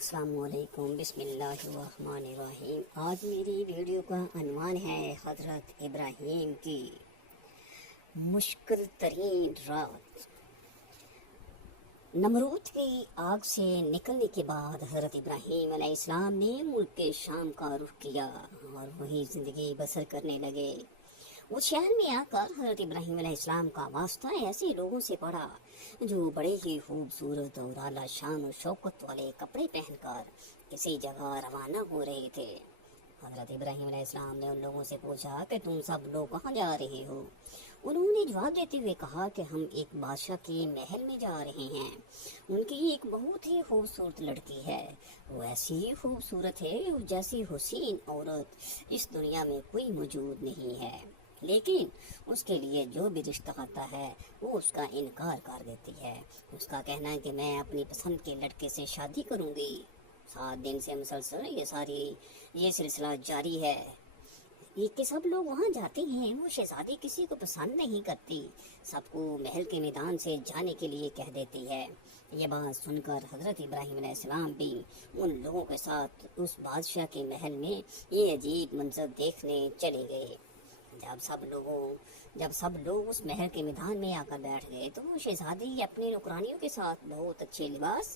السلام علیکم، بسم اللہ الرحمن الرحیم۔ آج میری ویڈیو کا عنوان ہے حضرت ابراہیم کی مشکل ترین رات۔ نمرود کی آگ سے نکلنے کے بعد حضرت ابراہیم علیہ السلام نے ملک کے شام کا رخ کیا اور وہیں زندگی بسر کرنے لگے۔ اس شہر میں آ کر حضرت ابراہیم علیہ السلام کا واسطہ ایسے لوگوں سے پڑا جو بڑے ہی خوبصورت اور اعلیٰ شان و شوکت والے کپڑے پہن کر کسی جگہ روانہ ہو رہے تھے۔ حضرت ابراہیم علیہ السلام نے ان لوگوں سے پوچھا کہ تم سب لوگ کہاں جا رہے ہو؟ انہوں نے جواب دیتے ہوئے کہا کہ ہم ایک بادشاہ کے محل میں جا رہے ہیں۔ ان کی ایک بہت ہی خوبصورت لڑکی ہے، وہ ایسی ہی خوبصورت ہے جیسی حسین عورت اس دنیا میں کوئی موجود نہیں ہے، لیکن اس کے لیے جو بھی رشتہ آتا ہے وہ اس کا انکار کر دیتی ہے۔ اس کا کہنا ہے کہ میں اپنی پسند کے لڑکے سے شادی کروں گی۔ 7 دن سے مسلسل یہ سلسلہ جاری ہے کہ سب لوگ وہاں جاتے ہیں، وہ شہزادی کسی کو پسند نہیں کرتی، سب کو محل کے میدان سے جانے کے لیے کہہ دیتی ہے۔ یہ بات سن کر حضرت ابراہیم علیہ السلام بھی ان لوگوں کے ساتھ اس بادشاہ کے محل میں یہ عجیب منظر دیکھنے چلے گئے۔ جب سب لوگ اس محل کے میدان میں آ کر بیٹھ گئے تو وہ شہزادی اپنے نوکرانیوں کے ساتھ بہت اچھے لباس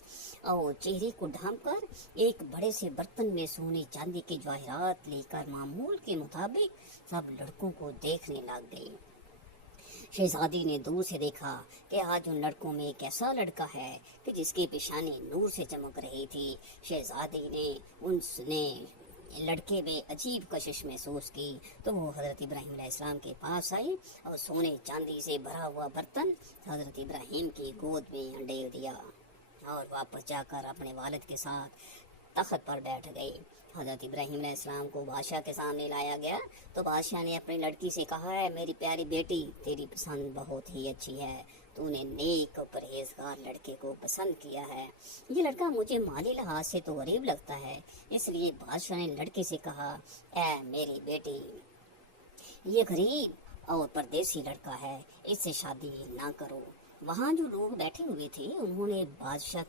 اور چہرے کو ڈھانپ کر ایک بڑے سے برتن میں سونے چاندی کے جواہرات لے کر معمول کے مطابق سب لڑکوں کو دیکھنے لگ گئی۔ شہزادی نے دور سے دیکھا کہ آج ان لڑکوں میں ایک ایسا لڑکا ہے کہ جس کی پیشانی نور سے چمک رہی تھی۔ شہزادی نے لڑکے میں عجیب کشش محسوس کی تو وہ حضرت ابراہیم علیہ السلام کے پاس آئی اور سونے چاندی سے بھرا ہوا برتن حضرت ابراہیم کی گود میں ڈال دیا اور واپس جا کر اپنے والد کے ساتھ تخت پر بیٹھ گئی۔ حضرت ابراہیم علیہ السلام کو بادشاہ کے سامنے لایا گیا تو بادشاہ نے اپنی لڑکی سے کہا ہے، میری پیاری بیٹی، تیری پسند بہت ہی اچھی ہے، تو نے نیک اور پرہیزگار لڑکے کو پسند کیا ہے۔ یہ لڑکا مجھے مالی لحاظ سے تو غریب لگتا ہے، اس لیے بادشاہ نے لڑکے سے کہا، اے میری بیٹی، یہ غریب اور پردیسی لڑکا ہے، اس سے شادی نہ کرو۔ وہاں جو لوگ بیٹھے ہوئے تھے انہوں نے بادشاہ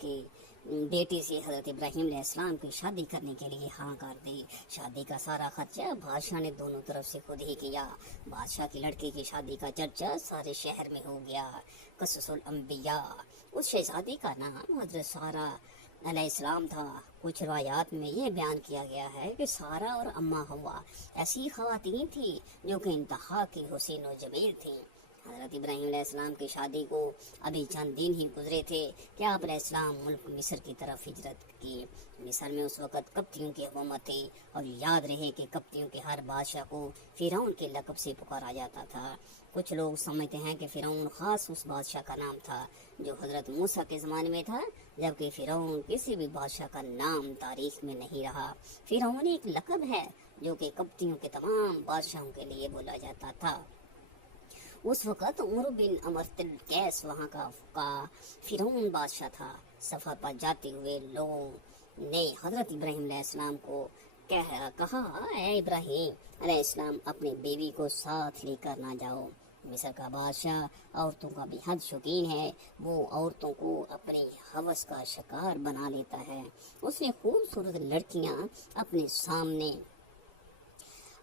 کی بیٹی سے حضرت ابراہیم علیہ السلام کی شادی کرنے کے لیے ہاں کر دی۔ شادی کا سارا خرچہ بادشاہ نے دونوں طرف سے خود ہی کیا۔ بادشاہ کی لڑکی کی شادی کا چرچا سارے شہر میں ہو گیا۔ قصص الانبیاء، اس شہزادی کا نام حضرت سارہ علیہ السلام تھا۔ کچھ روایات میں یہ بیان کیا گیا ہے کہ سارہ اور اماں حوا ایسی خواتین تھیں جو کہ انتہا کی حسین و جمیل تھیں۔ حضرت ابراہیم علیہ السلام کی شادی کو ابھی چند دن ہی گزرے تھے کہ آپ علیہ السلام ملک مصر کی طرف ہجرت کی۔ مصر میں اس وقت قبطیوں کی حکومت تھی اور یاد رہے کہ قبطیوں کے ہر بادشاہ کو فرعون کے لقب سے پکارا جاتا تھا۔ کچھ لوگ سمجھتے ہیں کہ فرعون خاص اس بادشاہ کا نام تھا جو حضرت موسیٰ کے زمانے میں تھا، جبکہ فرعون کسی بھی بادشاہ کا نام تاریخ میں نہیں رہا۔ فرعون ایک لقب ہے جو کہ قبطیوں کے تمام بادشاہوں کے لیے بولا جاتا تھا۔ اس وقت عمرو بن عمرو القیس وہاں کا فرعون بادشاہ تھا۔ سفر پر جاتے ہوئے لوگوں نے حضرت ابراہیم علیہ السلام کو کہا، اے ابراہیم علیہ السلام، اپنی بیوی کو ساتھ لے کر نہ جاؤ۔ مصر کا بادشاہ عورتوں کا بے حد شوقین ہے، وہ عورتوں کو اپنی ہوس کا شکار بنا لیتا ہے۔ اس نے خوبصورت لڑکیاں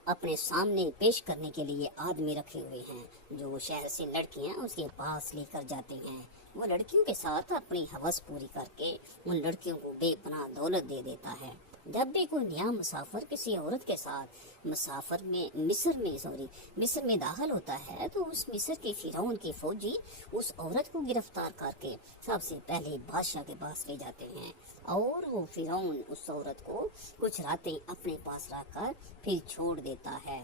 اپنے سامنے پیش کرنے کے لیے آدمی رکھے ہوئے ہیں جو شہر سے لڑکیاں اس کے پاس لے کر جاتے ہیں۔ وہ لڑکیوں کے ساتھ اپنی ہوس پوری کر کے ان لڑکیوں کو بے پناہ دولت دے دیتا ہے۔ جب بھی کوئی نیا مسافر کسی عورت کے ساتھ مصر میں داخل ہوتا ہے تو اس مصر کے فرعون کے فوجی اس عورت کو گرفتار کر کے سب سے پہلے بادشاہ کے پاس لے جاتے ہیں اور وہ فرعون اس عورت کو کچھ راتیں اپنے پاس رکھ کر پھر چھوڑ دیتا ہے۔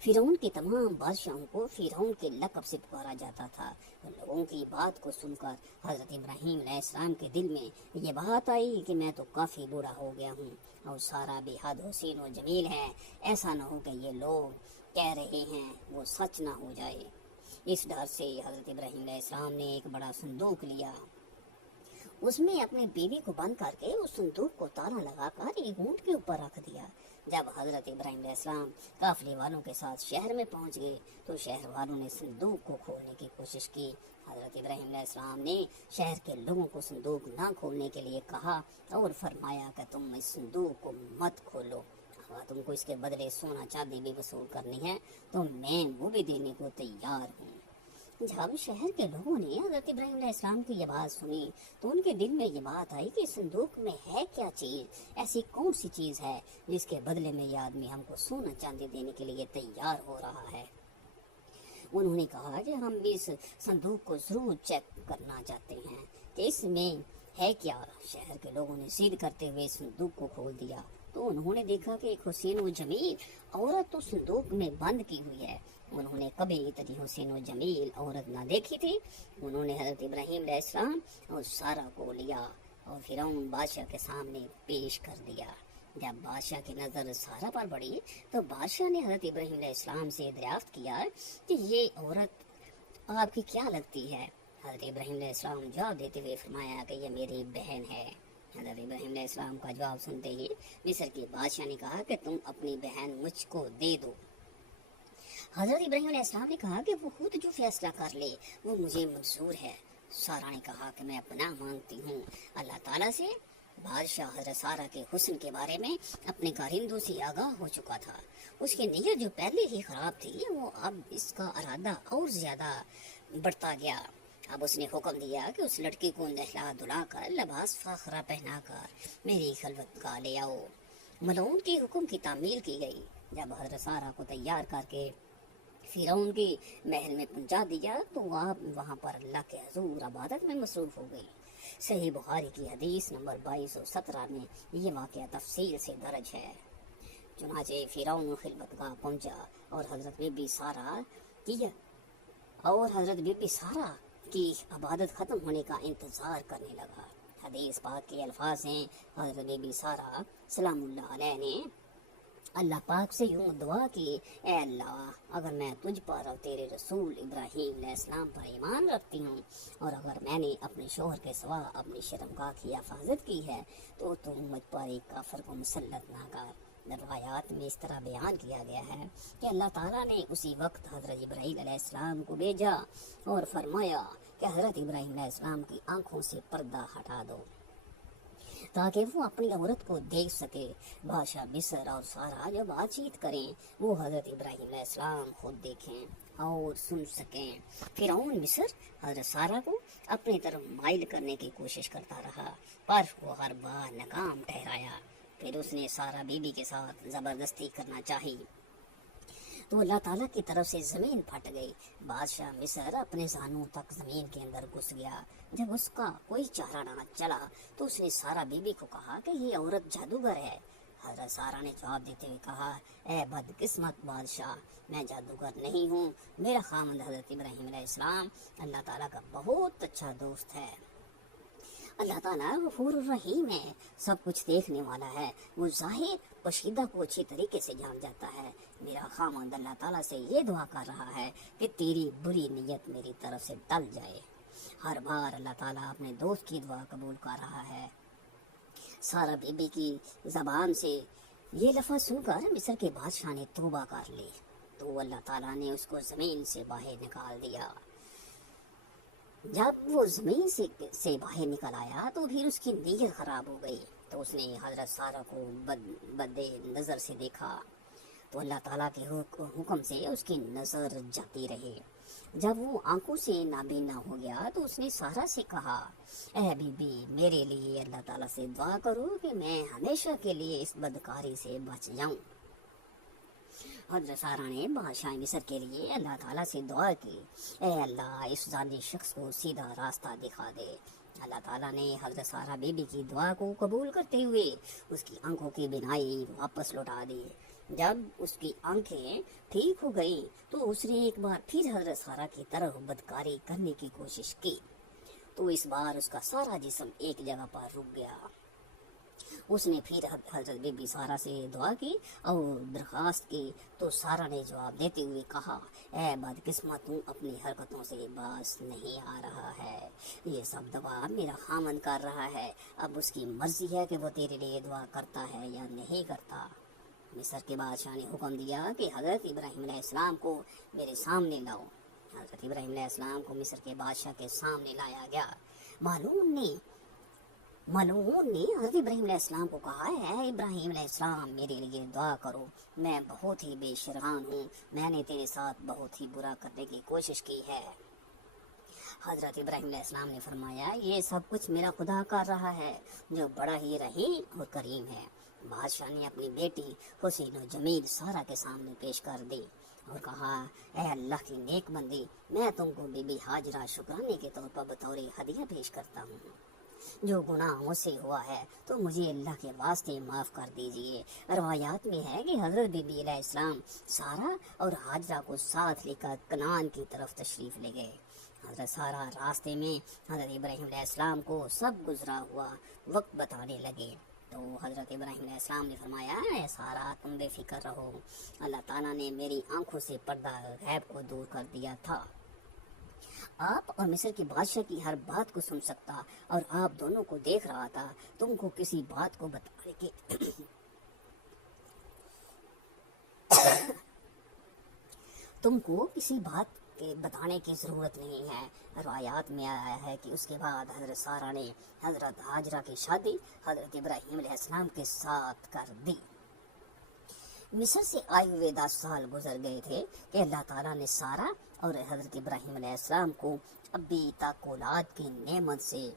فرعون کے تمام بادشاہوں کو فرعون کے لقب سے پکارا جاتا تھا۔ لوگوں کی بات کو سن کر حضرت ابراہیم علیہ السلام کے دل میں یہ بات آئی کہ میں تو کافی بوڑھا ہو گیا ہوں اور سارا بے حد حسین و جمیل ہے، ایسا نہ ہو کہ یہ لوگ کہہ رہے ہیں وہ سچ نہ ہو جائے۔ اس ڈر سے حضرت ابراہیم علیہ السلام نے ایک بڑا صندوق لیا، اس میں اپنی بیوی کو بند کر کے اس صندوق کو تالا لگا کر ایک اونٹ کے اوپر رکھ دیا۔ جب حضرت ابراہیم علیہ السلام قافلے والوں کے ساتھ شہر میں پہنچ گئے تو شہر والوں نے صندوق کو کھولنے کی کوشش کی۔ حضرت ابراہیم علیہ السلام نے شہر کے لوگوں کو صندوق نہ کھولنے کے لیے کہا اور فرمایا کہ تم اس صندوق کو مت کھولو، اگر تم کو اس کے بدلے سونا چاندی بھی وصول کرنی ہے تو میں وہ بھی دینے کو تیار ہوں۔ جب شہر کے لوگوں نے حضرت ابراہیم علیہ السلام کی یہ بات سنی تو ان کے دل میں یہ بات آئی کہ صندوق میں ہے کیا چیز، ایسی کون سی چیز ہے جس کے بدلے میں یہ آدمی ہم کو سونا چاندی دینے کے لیے تیار ہو رہا ہے۔ انہوں نے کہا کہ ہم اس صندوق کو ضرور چیک کرنا چاہتے ہیں کہ اس میں ہے کیا۔ شہر کے لوگوں نے ضد کرتے ہوئے صندوق کو کھول دیا تو انہوں نے دیکھا کہ ایک حسین و جمیل عورت تو صندوق میں بند کی ہوئی ہے۔ انہوں نے کبھی اتنی حسین و جمیل عورت نہ دیکھی تھی۔ انہوں نے حضرت ابراہیم علیہ السلام اور سارہ کو لیا اور فرعون بادشاہ کے سامنے پیش کر دیا۔ جب بادشاہ کی نظر سارہ پر پڑی تو بادشاہ نے حضرت ابراہیم علیہ السلام سے دریافت کیا کہ یہ عورت آپ کی کیا لگتی ہے؟ حضرت ابراہیم علیہ السلام جواب دیتے ہوئے فرمایا کہ یہ میری بہن ہے۔ حضرت ابراہیم علیہ السلام کا جواب سنتے ہی مصر کے بادشاہ نے کہا کہ تم اپنی بہن مجھ کو دے دو۔ حضرت ابراہیم علیہ السلام نے کہا کہ وہ خود جو فیصلہ کر لے وہ مجھے منظور ہے۔ سارہ نے کہا کہ میں پناہ مانگتی ہوں اللہ تعالیٰ سے۔ بادشاہ حضرت سارہ کے حسن کے بارے میں اپنے کارندوں سے آگاہ ہو چکا تھا۔ اس کی نیت جو پہلے ہی خراب تھی وہ اب اس کا ارادہ اور زیادہ بڑھتا گیا۔ اب اس نے حکم دیا کہ اس لڑکی کو نہلا دھلا کر لباس فاخرہ پہنا کر میری خلوت کا لے آؤ۔ ملعون کے حکم کی تعمیل کی گئی۔ جب حضرت سارہ کو تیار کر کے فرعون کے محل میں پہنچا دیا تو آپ وہاں پر اللہ کے حضور عبادت میں مصروف ہو گئی۔ صحیح بخاری کی حدیث نمبر 2217 میں یہ واقعہ تفصیل سے درج ہے۔ چنانچہ فرعون خلوت گاہ پہنچا اور حضرت بی بی سارہ کی عبادت ختم ہونے کا انتظار کرنے لگا۔ حدیث پاک کے الفاظ ہیں، حضرت بی بی سارہ سلام اللہ علیہ نے اللہ پاک سے یوں دعا کی، اے اللہ اگر میں تجھ پر اور تیرے رسول ابراہیم علیہ السلام پر ایمان رکھتی ہوں اور اگر میں نے اپنے شوہر کے سوا اپنی شرمگاہ کی حفاظت کی ہے تو تم مجھ پر ایک کافر کو مسلط نہ کر۔ روایات میں اس طرح بیان کیا گیا ہے کہ اللہ تعالیٰ نے اسی وقت حضرت جبرائیل علیہ السلام کو بھیجا اور فرمایا کہ حضرت ابراہیم علیہ السلام کی آنکھوں سے پردہ ہٹا دو تاکہ وہ اپنی عورت کو دیکھ سکے۔ بادشاہ مصر اور سارہ جو بات چیت کریں وہ حضرت ابراہیم علیہ السلام خود دیکھیں اور سن سکیں۔ فرعون مصر حضرت سارہ کو اپنی طرف مائل کرنے کی کوشش کرتا رہا پر وہ ہر بار ناکام ٹھہرایا۔ پھر اس نے سارہ بی بی کے ساتھ زبردستی کرنا چاہی تو اللہ تعالیٰ کی طرف سے زمین پھٹ گئی۔ بادشاہ مصر اپنے زانوں تک زمین کے اندر گھس گیا۔ جب اس کا کوئی چارہ نہ چلا تو اس نے سارہ بی بی کو کہا کہ یہ عورت جادوگر ہے۔ حضرت سارہ نے جواب دیتے ہوئے کہا، اے بدقسمت بادشاہ، میں جادوگر نہیں ہوں، میرا خاوند حضرت ابراہیم علیہ السلام اللہ تعالیٰ کا بہت اچھا دوست ہے۔ اللہ تعالیٰ غفور الرحیم ہے، سب کچھ دیکھنے والا ہے، وہ ظاہر پوشیدہ کو اچھی طریقے سے جان جاتا ہے۔ میرا خاوند اللہ تعالیٰ سے یہ دعا کر رہا ہے کہ تیری بری نیت میری طرف سے ٹل جائے۔ ہر بار اللہ تعالیٰ اپنے دوست کی دعا قبول کر رہا ہے۔ سارہ بی بی کی زبان سے یہ لفظ سن کر مصر کے بادشاہ نے توبہ کر لی تو اللہ تعالیٰ نے اس کو زمین سے باہر نکال دیا۔ جب وہ زمین سے باہر نکل آیا تو پھر اس کی نیت خراب ہو گئی تو اس نے حضرت سارہ کو بد نظر سے دیکھا تو اللہ تعالیٰ کے حکم سے اس کی نظر جاتی رہی۔ جب وہ آنکھوں سے نابینا ہو گیا تو اس نے سارہ سے کہا، اے بی بی میرے لیے اللہ تعالیٰ سے دعا کرو کہ میں ہمیشہ کے لیے اس بدکاری سے بچ جاؤں۔ حضرت سارہ نے بادشاہ مصر کے لیے اللہ تعالیٰ سے دعا کی، اے اللہ اس ظالم شخص کو سیدھا راستہ دکھا دے۔ اللہ تعالیٰ نے حضرت سارہ بی بی کی دعا کو قبول کرتے ہوئے اس کی آنکھوں کی بینائی واپس لوٹا دی۔ جب اس کی آنکھیں ٹھیک ہو گئیں تو اس نے ایک بار پھر حضرت سارہ کی طرف بدکاری کرنے کی کوشش کی تو اس بار اس کا سارا جسم ایک جگہ پر رک گیا۔ اس نے پھر حضرت بی بی سارا سے دعا کی اور درخواست کی تو سارا نے جواب دیتے ہوئے کہا، اے بدقسمت، تو اپنی حرکتوں سے باز نہیں آ رہا ہے، یہ سب دعا میرا خامن کر رہا ہے، اب اس کی مرضی ہے کہ وہ تیرے لیے دعا کرتا ہے یا نہیں کرتا۔ مصر کے بادشاہ نے حکم دیا کہ حضرت ابراہیم علیہ السلام کو میرے سامنے لاؤ۔ حضرت ابراہیم علیہ السلام کو مصر کے بادشاہ کے سامنے لایا گیا۔ ملعون نے حضرت ابراہیم علیہ السلام کو کہا، اے ابراہیم علیہ السلام، میرے لیے دعا کرو، میں بہت ہی بے شرعان ہوں، میں نے تیرے ساتھ بہت ہی برا کرنے کی کوشش کی ہے۔ حضرت ابراہیم علیہ السلام نے فرمایا، یہ سب کچھ میرا خدا کر رہا ہے جو بڑا ہی رحیم اور کریم ہے۔ بادشاہ نے اپنی بیٹی حسین و جمیل سارا کے سامنے پیش کر دی اور کہا، اے اللہ کی نیک بندی، میں تم کو بی بی ہاجرہ شکرانے کے طور پر بطور ہدیہ پیش کرتا ہوں۔ جو گناہ مجھ سے ہوا ہے تو مجھے اللہ کے واسطے معاف کر دیجئے۔ روایات میں ہے کہ حضرت بی بی علیہ السلام سارا اور ہاجرہ کو ساتھ لے کر کنعان کی طرف تشریف لے گئے۔ حضرت سارا راستے میں حضرت ابراہیم علیہ السلام کو سب گزرا ہوا وقت بتانے لگے تو حضرت ابراہیم علیہ السلام نے فرمایا، اے سارا، تم بے فکر رہو، اللہ تعالیٰ نے میری آنکھوں سے پردہ غیب کو دور کر دیا تھا۔ آپ اور مصر کے بادشاہ کی ہر بات کو سن سکتا اور آپ دونوں کو دیکھ رہا تھا، تم کو کسی بات کو بتانے کی ضرورت نہیں ہے۔ روایات میں آیا ہے کہ اس کے بعد حضرت سارا نے حضرت ہاجرہ کی شادی حضرت ابراہیم علیہ السلام کے ساتھ کر دی۔ مصر سے آئے ہوئے 10 سال گزر گئے تھے کہ اللہ تعالیٰ نے سارا اور حضرت ابراہیم علیہ السلام کو ابھی تک اولاد کی نعمت سے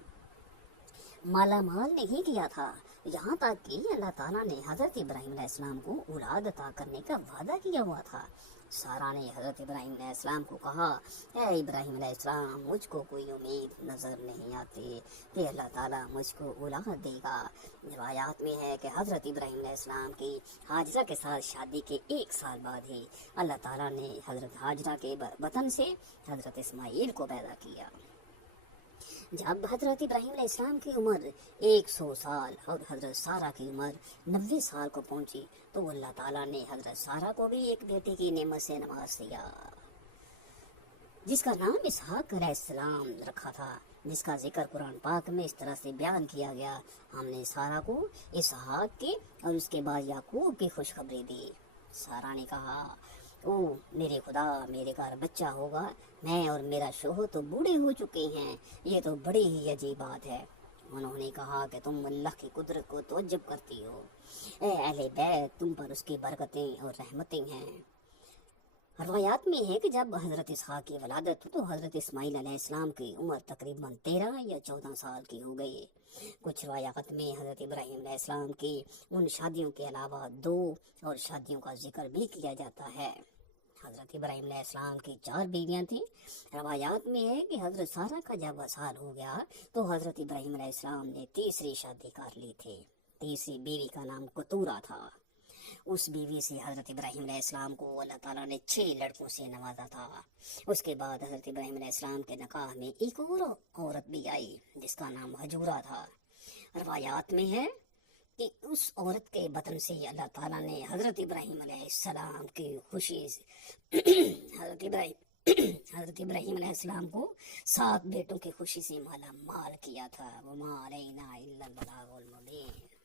مالا مال نہیں کیا تھا، یہاں تک کہ اللہ تعالیٰ نے حضرت ابراہیم علیہ السلام کو اولاد عطا کرنے کا وعدہ کیا ہوا تھا۔ سارا نے حضرت ابراہیم علیہ السلام کو کہا، اے ابراہیم علیہ السلام، مجھ کو کوئی امید نظر نہیں آتی کہ اللہ تعالیٰ مجھ کو اولاد دے گا۔ روایات میں ہے کہ حضرت ابراہیم علیہ السلام کی ہاجرہ کے ساتھ شادی کے 1 سال بعد ہی اللہ تعالیٰ نے حضرت ہاجرہ کے بطن سے حضرت اسماعیل کو پیدا کیا۔ جب حضرت ابراہیم علیہ السلام کی عمر 100 سال اور حضرت سارا کی عمر 90 سال کو پہنچی تو اللہ تعالیٰ نے حضرت سارا کو بھی ایک بیٹے کی نعمت سے نواز دیا جس کا نام اسحاق علیہ السلام رکھا تھا، جس کا ذکر قرآن پاک میں اس طرح سے بیان کیا گیا، ہم نے سارا کو اسحاق کی اور اس کے بعد یعقوب کی خوشخبری دی۔ سارا نے کہا، او میرے خدا، میرے گھر بچہ ہوگا، میں اور میرا شوہر تو بوڑھے ہو چکے ہیں، یہ تو بڑی ہی عجیب بات ہے۔ انہوں نے کہا کہ تم اللہ کی قدرت کو تعجب کرتی ہو، اے اہل بیت، تم پر اس کی برکتیں اور رحمتیں ہیں۔ روایات میں ہے کہ جب حضرت اسحاق کی ولادت تو حضرت اسماعیل علیہ السلام کی عمر تقریباً 13 یا 14 سال کی ہو گئی۔ کچھ روایات میں حضرت ابراہیم علیہ السلام کی ان شادیوں کے علاوہ 2 اور شادیوں کا ذکر بھی کیا جاتا ہے۔ حضرت ابراہیم علیہ السلام کی 4 بیویاں تھیں۔ روایات میں ہے کہ حضرت سارا کا جب وصال ہو گیا تو حضرت ابراہیم علیہ السلام نے تیسری شادی کر لی تھی۔ تیسری بیوی کا نام قطورہ تھا۔ اس بیوی سے حضرت ابراہیم علیہ السلام کو اللہ تعالیٰ نے 6 لڑکوں سے نوازا تھا۔ اس کے بعد حضرت ابراہیم علیہ السلام کے نکاح میں ایک اور عورت بھی آئی جس کا نام حجورہ تھا۔ روایات میں ہے کہ اس عورت کے بطن سے اللہ تعالیٰ نے حضرت ابراہیم علیہ السلام کی خوشی سے حضرت ابراہیم علیہ السلام کو 7 بیٹوں کی خوشی سے مالا مال کیا تھا۔ وَمَا عَلَيْنَا إِلَّا الْبَلَاغُ الْمُبِينُ۔